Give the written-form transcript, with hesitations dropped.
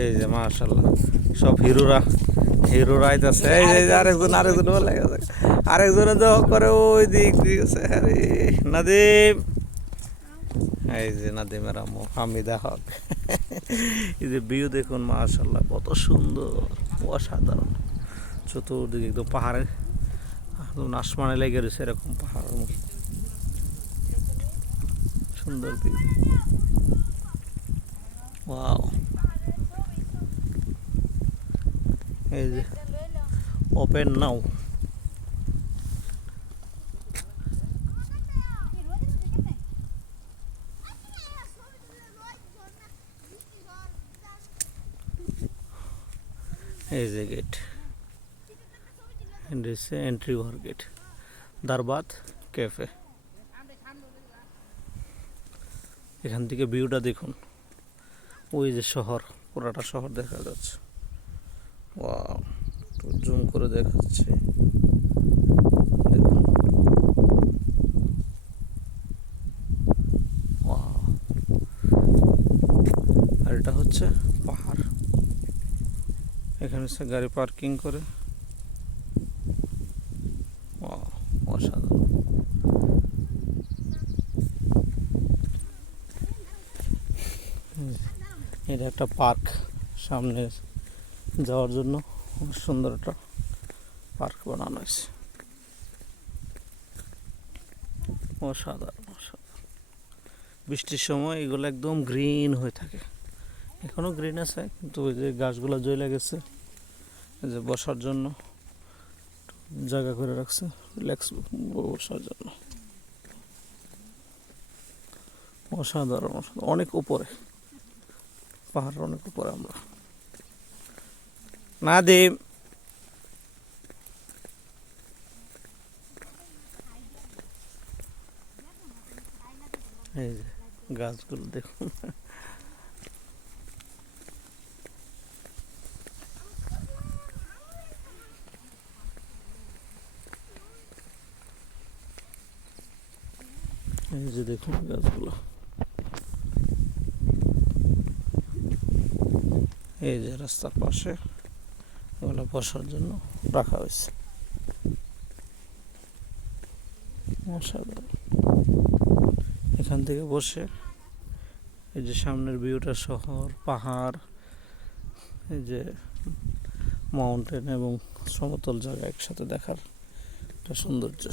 এই যে মাশাআল্লাহ সব হিরোরা আইতাছে। এই যে আরেকজন বলে গেছে, আরেকজনে তো করে ওই দিক দিয়ে গেছে। আরে নাদিম, এই যে নাদিমের আম্মু হামিদা হক। এই যে ভিউ দেখুন মাশাআল্লাহ কত সুন্দর, অসাধারণ। চতুর্দিকে একদম পাহাড়ে একদম আসমানে লেগে রয়েছে এরকম পাহাড়ের মতো সুন্দর ভিউ। ওয়াও, এই যে ওপেন নাও। এই যে গেট, এন্ট্রি ঘর গেট, দারবাত ক্যাফে। এখান থেকে ভিউটা দেখুন, ওই যে শহর, পুরাটা শহর দেখা যাচ্ছে। ওয়াও, একটু জুম করে দেখাচ্ছি দেখুন। ওয়াও, আর এটা হচ্ছে পাহাড়। এখানে সে গাড়ি পার্কিং করে। ওয়াও, অসাধারণ। এটা একটা পার্ক, সামনে যাওয়ার জন্য সুন্দর একটা পার্ক বানানো হয়েছে। অসাধারণ অসাধারণ। বৃষ্টির সময় এগুলো একদম গ্রিন হয়ে থাকে। এখনও গ্রিন আছে, কিন্তু ওই যে গাছগুলো জ্বলে গেছে, এই যে বসার জন্য জায়গা করে রাখছে, রিল্যাক্স বসার জন্য। অসাধারণ অসাধারণ, অনেক উপরে, পাহাড়ের অনেক উপরে আমরা। নাদিম, এই যে গাছগুলো দেখুন। এই যে দেখুন গাছগুলো, এই যে রাস্তার পাশে ওগুলো বসার জন্য রাখা হয়েছে। অসাধারণ। এখান থেকে বসে এই যে সামনের ভিউটা, শহর, পাহাড়, এই যে মাউন্টেন এবং সমতল জায়গা একসাথে দেখার একটা সৌন্দর্য।